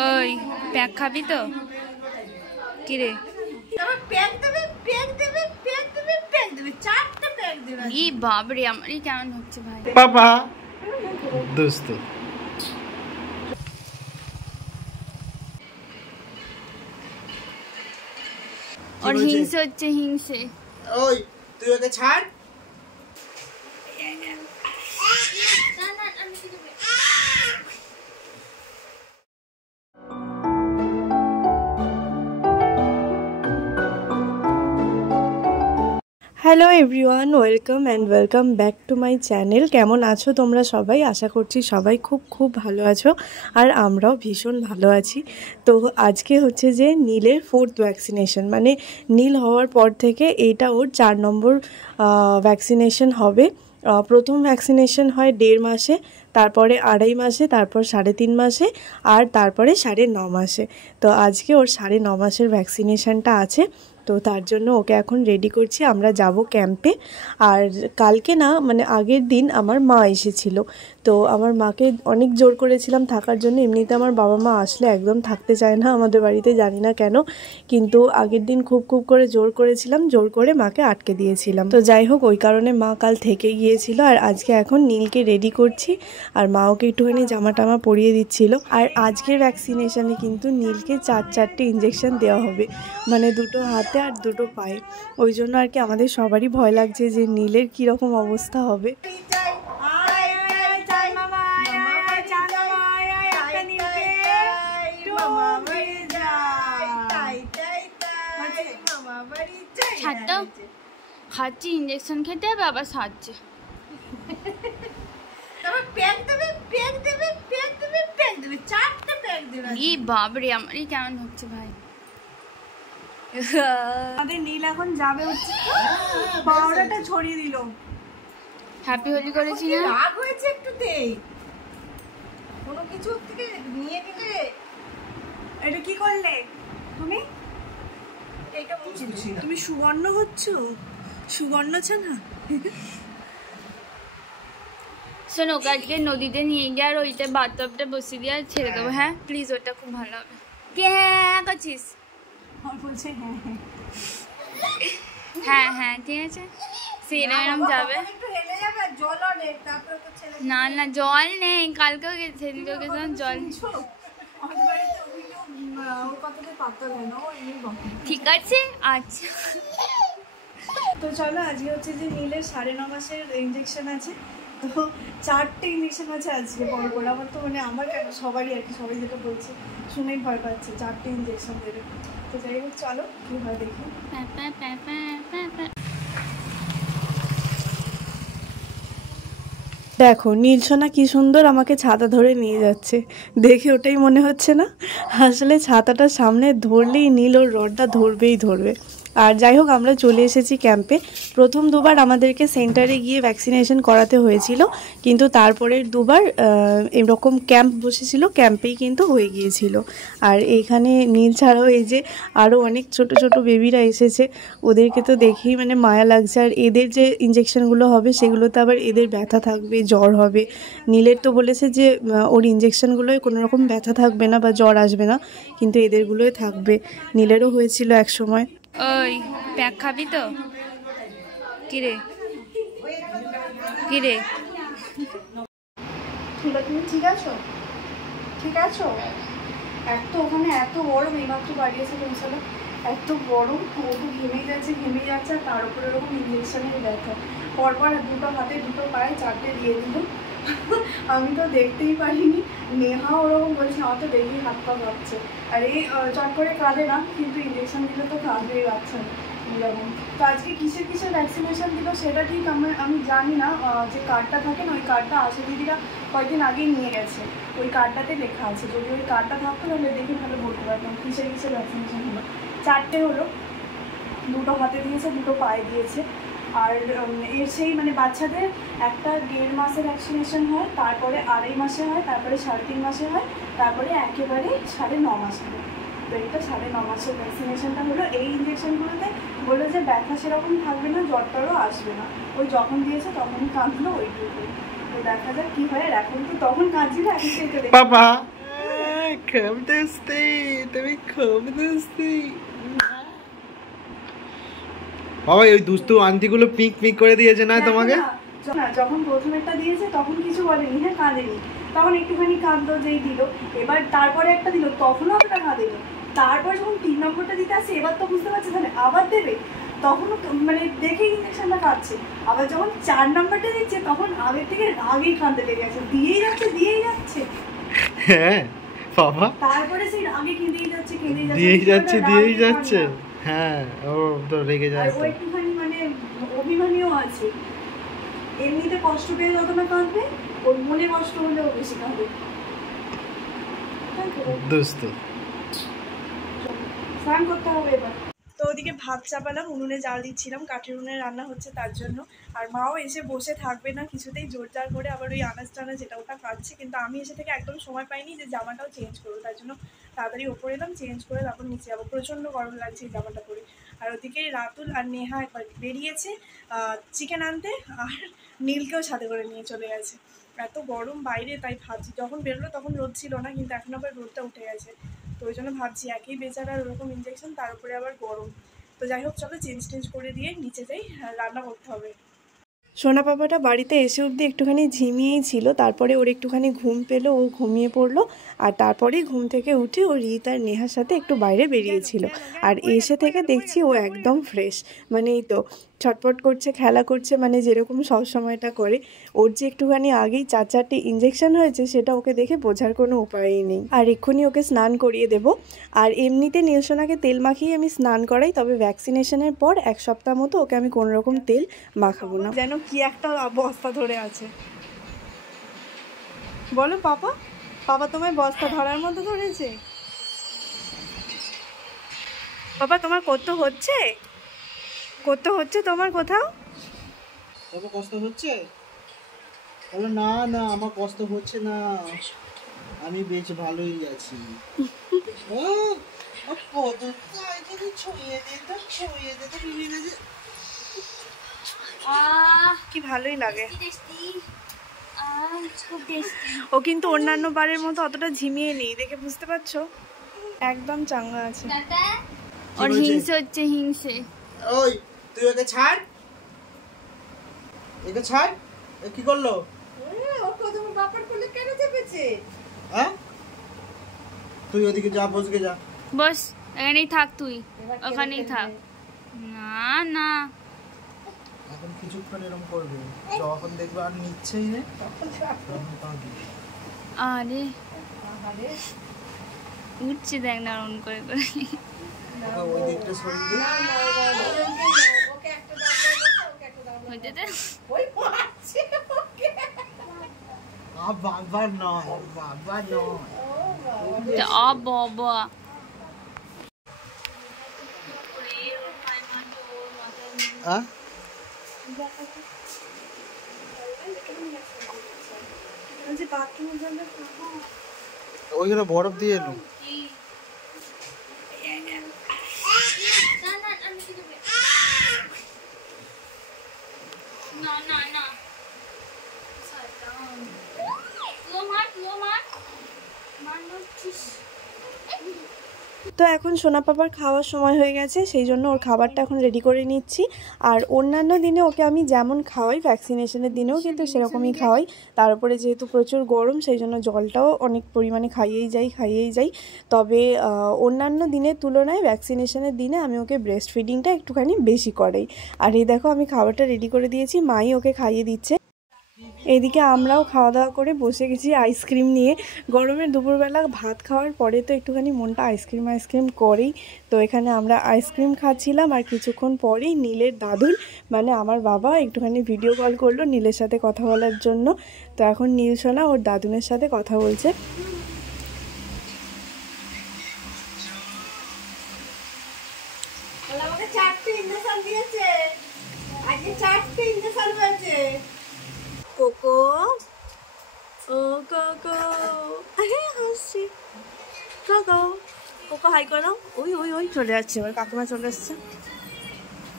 ওই প্যাক খাবি তো? কি রে ই বাবরে, আমারই কেমন হচ্ছে ভাই। পাপা দোস্ত और হিংসে হচ্ছে, হিংসে। ওই তুই ওকে ছাড়। Hello everyone, welcome back to my channel. কেমন আছো তোমরা সবাই? আশা করছি সবাই খুব ভালো আছো, আর আমরাও ভীষণ ভালো আছি। তো আজকে হচ্ছে যে নীলের 4th ভ্যাকসিনেশন, মানে নীল হওয়ার পর থেকে এটা ওর 4 নম্বর ভ্যাকসিনেশন হবে। প্রথম ভ্যাকসিনেশন হয় 1.5 মাসে, তারপরে 2.5 মাসে, তারপর 3.5 মাসে, আর তারপরে 9.5 মাসে। তো আজকে ওর 9.5 মাসের ভ্যাকসিনেশনটা আছে, তো তার জন্য ওকে এখন রেডি করছি। আমরা যাব ক্যাম্পে। আর কালকে না, মানে আগের দিন আমার মা এসেছিল, তো আমার মাকে অনেক জোর করেছিলাম থাকার জন্য। এমনিতে আমার বাবা মা আসলে একদম থাকতে চায় না আমাদের বাড়িতে, জানি না কেন, কিন্তু আগের দিন খুব করে জোর করেছিলাম, জোর করে মাকে আটকে দিয়েছিলাম। তো যাই হোক, ওই কারণে মা কাল থেকে গিয়েছিল। আর আজকে এখন নীলকে রেডি করছি, আর মা ওকে একটুখানি জামা টামা পরিয়ে দিচ্ছিল। আর আজকের ভ্যাকসিনেশনে কিন্তু নীলকে 4-4টে ইঞ্জেকশন দেওয়া হবে, মানে 2টো হাতে আর 2টো পায়ে। ওই জন্য আর কি আমাদের সবারই ভয় লাগছে যে নীলের কীরকম অবস্থা হবে। খাচ্ছি, ইঞ্জেকশন খেতে হবে, আবার সাজছে। ই বাবরে, আমারই কেমন হচ্ছে ভাই। আমাদের নীল এখন যাবে হচ্ছে, পাউডারটা ছড়িয়ে দিল। হ্যাপি হোলি করেছি না? রাগ হয়েছে একটুতেই, কোনো কিছু থেকে নিয়ে নিলে। এটা কি করলে তুমি? তুমি সুবর্ণ হচ্ছ, সুবর্ণ ছানা। শোনো, আজকে নদীতে নিয়ে গিয়ে আর ওইটা বাথটবটা বসিয়ে দিয়ে আর ছেড়ে দেবো। হ্যাঁ প্লিজ, ওটা খুব ভালো হবে। কে হ্যাঁ করছিস? বলছে হ্যাঁ ঠিক আছে, সেরকম যাবে। না জল নেই, কালকেও গেছে, গেছিলাম জল। ঠিক আছে, আচ্ছা। তো চলো, আজকে হচ্ছে যে নীলের 9.5 মাসের ইঞ্জেকশন আছে। তো 4টে ইঞ্জেকশন আছে আজকে পর। আমার তো মানে আমার কেন, সবারই আর কি, সবাই যেটা বলছে শুনেই ভয় পাচ্ছে, 4টে ইঞ্জেকশন দেবে। তো যাই হোক, চলো কি হয় দেখি। দেখো নীলসোনা কি সুন্দর আমাকে ছাতা ধরে নিয়ে যাচ্ছে, দেখে ওটাই মনে হচ্ছে না? আসলে ছাতাটা সামনে ধরলেই নীল ওর রডটা ধরবে। আর যাই হোক, আমরা চলে এসেছি ক্যাম্পে। প্রথম 2বার আমাদেরকে সেন্টারে গিয়ে ভ্যাকসিনেশন করাতে হয়েছিল, কিন্তু তারপরের 2বার এরকম ক্যাম্প বসেছিল, ক্যাম্পেই কিন্তু হয়ে গিয়েছিল। আর এইখানে নীল ছাড়াও এই যে আরও অনেক ছোট বেবিরা এসেছে, ওদেরকে তো দেখেই মানে মায়া লাগছে। আর এদের যে ইঞ্জেকশনগুলো হবে সেগুলোতে আবার এদের ব্যথা থাকবে, জ্বর হবে। নীলের তো বলেছে যে ওর ইঞ্জেকশনগুলোয় কোনো রকম ব্যথা থাকবে না বা জ্বর আসবে না, কিন্তু এদেরগুলোই থাকবে। নীলেরও হয়েছিল এক সময়। ওই প্যাক খাবি তো? কিরে তুমি ঠিক আছো? ওখানে এত গরম, এইমাত্র বাড়ি এসে পৌঁছালো, এত গরম, ও তো ঘেমে যাচ্ছে। আর তার উপরে ওরকম ইঞ্জেকশনের ব্যথা, পরপর 2টো হাতে 2টো পায়ে 4টে দিয়ে দিল। আমি তো দেখতেই পারিনি। নেহা ওরকম বলছে, আমার তো দেখেই হাত পা কাঁপছে। আর এই চট করে কাঁদে না, কিন্তু ইঞ্জেকশন দিলে তো কাঁদবেই বাচ্চা এরকম। তো আজকে কিসের ভ্যাকসিনেশন দিল সেটা ঠিক আমি জানি না। যে কার্ডটা থাকে না, ওই কার্ডটা আশা দিদিরা কয়েকদিন আগেই নিয়ে গেছে, ওই কার্ডটাতে লেখা আছে। যদি ওই কার্ডটা থাকতো তাহলে দেখে ভালো বলতে পারতাম কিসের ভ্যাকসিনেশন হলো। 4টে হলো, 2টো হাতে দিয়েছে, 2টো পায়ে দিয়েছে। আর এর সেই মানে বাচ্চাদের একটা 1.5 মাসের ভ্যাকসিনেশন হয়, তারপরে 2.5 মাসে হয়, তারপরে 3.5 মাসে হয়, তারপরে একেবারে 9.5 মাসে হয়। তো এটা 9.5 মাসের ভ্যাকসিনেশনটা হলো। এই ইঞ্জেকশনগুলোতে বললো যে ব্যথা সেরকম থাকবে না, জ্বরটারও আসবে না। ওই যখন দিয়েছে তখনই কাঁদলো, ওইটুকুই। তো দেখা যাক কি হয়। আর এখন তো তখন কাঁদছিল, এখন তো এটা পাপা খুব দুস্তি, তুমি খুব দুস্তি। বাবা ওই দুস্তু আন্টিগুলো পিক পিক করে দিয়েছে না তোমাকে? না, যখন প্রথমেরটা দিয়েছে তখন কিছু বলেনি, হ্যাঁ কাঁদেনি, তখন একটুখানি কাঁদতো যেই দিল, এবার তারপরে একটা দিল তখনও অতটা কাঁদেনি, তারপর যখন 3 নম্বরটা দিতে আসছে এবার তো বুঝতে পারছে তাহলে আবার দেবে, তখনও মানে দেখেই ইঞ্জেকশনটা কাটছে, আবার যখন 4 নম্বরটা দিচ্ছে তখন আগের থেকে রাগেই কাঁদতে লেগে গেছে, দিয়েই যাচ্ছে। হ্যাঁ বাবা তারপরে সেই রাগে কেঁদেই যাচ্ছে। হ্যাঁ ও তো রেগে যায়, ও একটুখানি মানে অভিমানীও আছে, এমনিতে কষ্ট পেয়ে যত না কাঁদবে ওর মনে কষ্ট হলেও বেশি কাঁদবে। দুস্তু স্নান করতে হবে এবার। তো ওদিকে ভাত চাপালাম, উনুনে জাল দিচ্ছিলাম, কাঠের উনুনে রান্না হচ্ছে তার জন্য। আর মাও এসে বসে থাকবে না কিছুতেই, জোরজার করে আবার ওই আনাজ টানাজ যেটা ওটা কাটছে, কিন্তু আমি এসে থেকে একদম সময় পাইনি যে জামাটাও চেঞ্জ করবো, তার জন্য তাড়াতাড়ি ওপরে এলাম, চেঞ্জ করে তারপর নিচে যাবো, প্রচণ্ড গরম লাগছে এই জামাটা পরে। আর ওদিকে রাতুল আর নেহা একবার বেরিয়েছে চিকেন আনতে, আর নীলকেও সাথে করে নিয়ে চলে গেছে। এত গরম বাইরে, তাই ভাবছি যখন বেরোলো তখন রোদ ছিল না, কিন্তু এখন আবার রোদটা উঠে গেছে, তো ওই জন্য ভাবছি একই বেচারা ওরকম ইঞ্জেকশন, তার উপরে আবার গরম। তো যাই হোক চলো চেঞ্জ করে দিয়ে নিচে যাই, রান্না করতে হবে। সোনা পাপাটা বাড়িতে এসে অবধি একটুখানি ঝিমিয়েই ছিল, তারপরে ওর একটুখানি ঘুম পেলো, ও ঘুমিয়ে পড়লো, আর তারপরেই ঘুম থেকে উঠে ও রিত আর নেহার সাথে একটু বাইরে বেরিয়েছিল, আর এসে থেকে দেখছি ও একদম ফ্রেশ, মানে এই তো ছটপট করছে, খেলা করছে, মানে যেরকম সব সময়টা করে। ওর যে একটুখানি আগেই 4-4টে ইঞ্জেকশন হয়েছে সেটা ওকে দেখে বোঝার কোনো উপায়ই নেই। আর এক্ষুনি ওকে স্নান করিয়ে দেব। আর এমনিতে নীলসোনাকে তেল মাখিয়ে আমি স্নান করাই, তবে ভ্যাকসিনেশনের পর 1 সপ্তাহ মতো ওকে আমি কোনো রকম তেল মাখাবো না। যেন কি একটা বস্তা ধরে আছে, বলো পাপা, পাপা তোমায় বস্তা ধরার মতো ধরেছে? পাপা তোমার করতে হচ্ছে তোমার কোথাও? তবে কষ্ট হচ্ছে? বলো না না আমার কষ্ট হচ্ছে না, আমি বেশ ভালোই আছি। কি ভালোই লাগে। ও কিন্তু অন্যান্য বারের মতো অতটা ঝিমিয়ে নেই, দেখে বুঝতে পারছো, একদম চাঙ্গা আছে। আর হিংসে হচ্ছে, হিংসে। ওই তুই ওকে ছাড়, একে ছাড়, কি করলো? হ্যাঁ তুই ওদিকে যা, বসকে যা, বস এখানেই থাক, তুই ওখানেই থাক। না না এখন কিছুক্ষণ এরকম করবে, যখন দেখবে আর নিচ্ছেই না তখন কাঁদবে। আরে উঠছে দেখ না অন করে করে, ওই দিকটা সরিয়ে দে। বাবা নয়, বাবা নয়, বাবা ওইখানে বরফ দিয়ে এলো। না না না তো এখন সোনা পাপার খাওয়ার সময় হয়ে গেছে, সেই জন্য ওর খাবারটা এখন রেডি করে নিচ্ছি। আর অন্যান্য দিনে ওকে আমি যেমন খাওয়াই, ভ্যাকসিনেশনের দিনেও কিন্তু সেরকমই খাওয়াই, তার উপরে যেহেতু প্রচুর গরম সেই জন্য জলটাও অনেক পরিমাণে খাইয়েই যাই। তবে অন্যান্য দিনের তুলনায় ভ্যাকসিনেশনের দিনে আমি ওকে ব্রেস্ট ফিডিংটা একটুখানি বেশি করাই। আর এই দেখো আমি খাবারটা রেডি করে দিয়েছি, মাই ওকে খাইয়ে দিচ্ছে। এদিকে আমরাও খাওয়া দাওয়া করে বসে গেছি আইসক্রিম নিয়ে। গরমের দুপুরবেলা ভাত খাওয়ার পরে তো একটুখানি মনটা আইসক্রিম করেই, তো এখানে আমরা আইসক্রিম খাচ্ছিলাম। আর কিছুক্ষণ পরেই নীলের দাদুর মানে আমার বাবা একটুখানি ভিডিও কল করলো নীলের সাথে কথা বলার জন্য। তো এখন নীল সোনা ওর দাদুনের সাথে কথা বলছে। কোকো ও কোকো হাসি, কোকো হাই করো। ওই চলে যাচ্ছে, এবার কাকিমা চলে এসছে,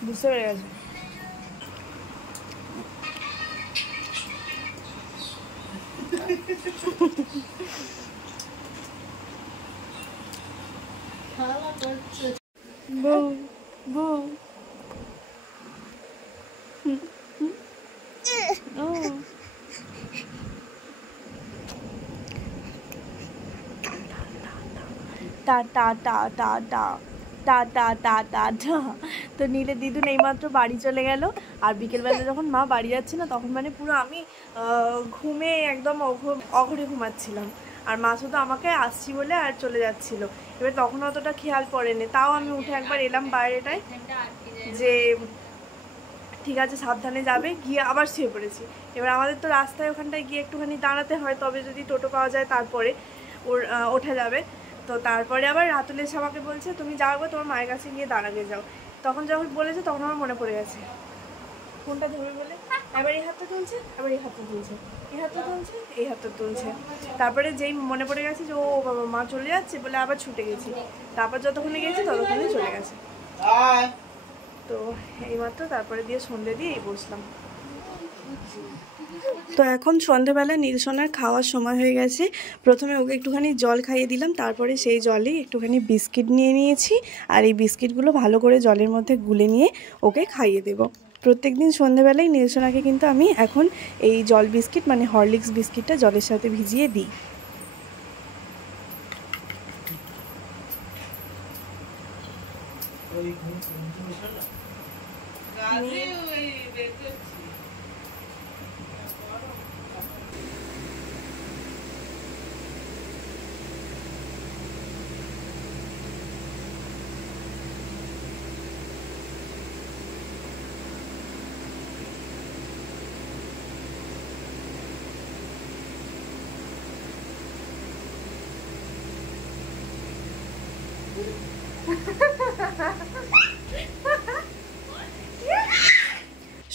বুঝতে পেরে গেছে। বউ বউ ও টা টা টা টা টা টা টা টা টা টা। তো নীলের দিদুন এইমাত্র বাড়ি চলে গেল। আর বিকেলবেলা যখন মা বাড়ি যাচ্ছে না তখন মানে পুরো আমি ঘুমে একদম অঘরে ঘুমাচ্ছিলাম। আর মা শুধু আমাকে আসছি বলে আর চলে যাচ্ছিল। এবার তখন অতটা খেয়াল পড়েনি, তাও আমি উঠে একবার এলাম বাইরেটায় যে ঠিক আছে সাবধানে যাবে, গিয়ে আবার শুয়ে পড়েছি। এবার আমাদের তো রাস্তায় ওখানটায় গিয়ে একটুখানি দাঁড়াতে হয়, তবে যদি টোটো পাওয়া যায় তারপরে ওঠা যাবে। তো তারপরে আবার রাতুল এসে আমাকে বলছে তুমি যাও গো, তোমার মায়ের কাছে গিয়ে দাঁড়াবে যাও। তখন যখন বলেছে তখন আমার মনে পড়ে গেছে ফোনটা ধরবে বলে, এবার এই হাতটা তুলছে, এবার এই হাতটা তুলছে, এই হাতটা তুলছে, এই হাতটা তুলছে। তারপরে যেই মনে পড়ে গেছে যে ও বাবা মা চলে যাচ্ছে বলে আবার ছুটে গেছি। তারপর যতক্ষণে গেছি ততক্ষণে চলে গেছে। তো এইমাত্র তারপরে দিয়ে সন্ধ্যে দিয়ে এই বসলাম। তো এখন সন্ধ্যেবেলা নীলসোনার খাওয়ার সময় হয়ে গেছে। প্রথমে ওকে একটুখানি জল খাইয়ে দিলাম, তারপরে সেই জলেই একটুখানি বিস্কিট নিয়ে নিয়েছি। আর এই বিস্কিটগুলো ভালো করে জলের মধ্যে গুলে নিয়ে ওকে খাইয়ে দেবো। প্রত্যেকদিন সন্ধ্যেবেলায় নীলসোনাকে কিন্তু আমি এখন এই জল বিস্কিট মানে হরলিক্স বিস্কিটটা জলের সাথে ভিজিয়ে দিই।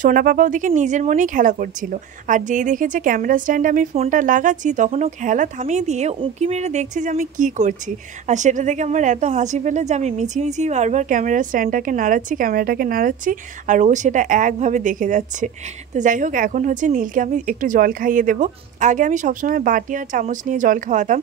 সোনা পাপা ওদিকে নিজের মনেই খেলা করছিল। আর যেই দেখেছে ক্যামেরা স্ট্যান্ডে আমি ফোনটা লাগাচ্ছি তখন ও খেলা থামিয়ে দিয়ে উঁকি মেরে দেখছে যে আমি কি করছি। আর সেটা দেখে আমার এত হাসি পেলো যে আমি মিছিমিছি বারবার ক্যামেরা স্ট্যান্ডটাকে নাড়াচ্ছি, ক্যামেরাটাকে নাড়াচ্ছি, আর ও সেটা একভাবে দেখে যাচ্ছে। তো যাই হোক, এখন হচ্ছে নীলকে আমি একটু জল খাইয়ে দেবো। আগে আমি সবসময় বাটি আর চামচ নিয়ে জল খাওয়াতাম।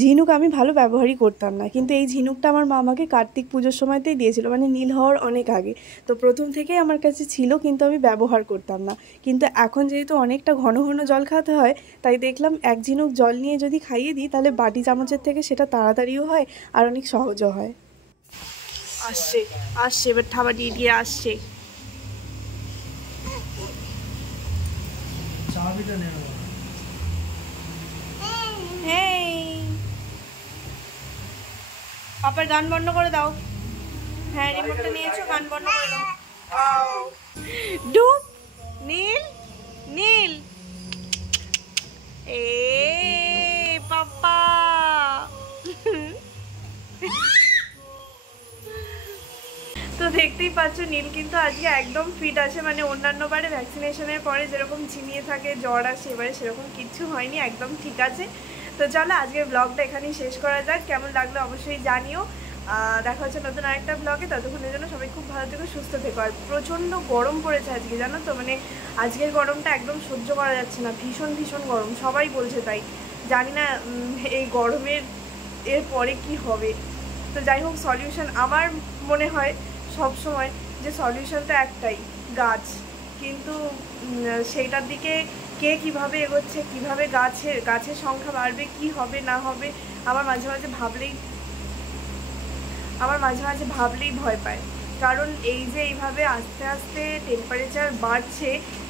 ঝিনুক আমি ভালো ব্যবহারই করতাম না, কিন্তু এই ঝিনুকটা আমার মা আমাকে কার্তিক পুজোর সময়তেই দিয়েছিল, মানে নীল হওয়ার অনেক আগে। তো প্রথম থেকেই আমার কাছে ছিল, কিন্তু আমি ব্যবহার করতাম না। কিন্তু এখন যেহেতু অনেকটা ঘন ঘন জল খাওয়াতে হয়, তাই দেখলাম এক ঝিনুক জল নিয়ে যদি খাইয়ে দিই তাহলে বাটি চামচের থেকে সেটা তাড়াতাড়িও হয় আর অনেক সহজও হয়। আসছে আসছে, এবার থাবা দিয়ে দিয়ে আসছে। পাপার গান বন্ধ করে দাও। হ্যাঁ, রিমোটটা নিয়েছো, গান বন্ধ করে দাও। ডুব নীল নীল এ পাপা। তো দেখতেই পাচ্ছ নীল কিন্তু আজকে একদম ফিট আছে, মানে অন্যান্য বারে ভ্যাকসিনেশনের পরে যেরকম ঝিমিয়ে থাকে, জ্বর আসে, এবারে সেরকম কিচ্ছু হয়নি, একদম ঠিক আছে। তো চলো আজকের ব্লগটা এখানেই শেষ করা যাক। কেমন লাগলো অবশ্যই জানিও। দেখা হচ্ছে নতুন আরেকটা ব্লগে। ততক্ষণের জন্য সবাই খুব ভালো থেকো, সুস্থ থেকো। আর প্রচণ্ড গরম পড়েছে আজকে, জানো তো, মানে আজকের গরমটা একদম সহ্য করা যাচ্ছে না, ভীষণ ভীষণ গরম, সবাই বলছে তাই। জানি না এই গরমের এর পরে কি হবে। তো যাই হোক, সলিউশন আমার মনে হয় সব সময় যে সলিউশনটা একটাই, গাছ। কিন্তু সেইটার দিকে কে কিভাবে এগোচ্ছে, কিভাবে গাছের সংখ্যা বাড়বে, কি হবে না হবে, আমার মাঝে মাঝে ভাবলেই ভয় পায়। কারণ এই যে এইভাবে আস্তে আস্তে টেম্পারেচার বাড়ছে,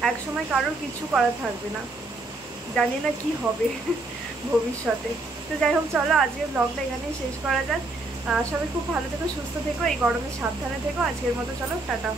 এক সময় কারোর কিছু করা থাকবে না, জানি না কি হবে ভবিষ্যতে। তো যাই হোক, চলো আজকের ব্লগটা এখানেই শেষ করা যাক। সবাই খুব ভালো থেকো, সুস্থ থেকো, এই গরমে সাবধানে থেকো। আজকের মতো চলো, টাটা।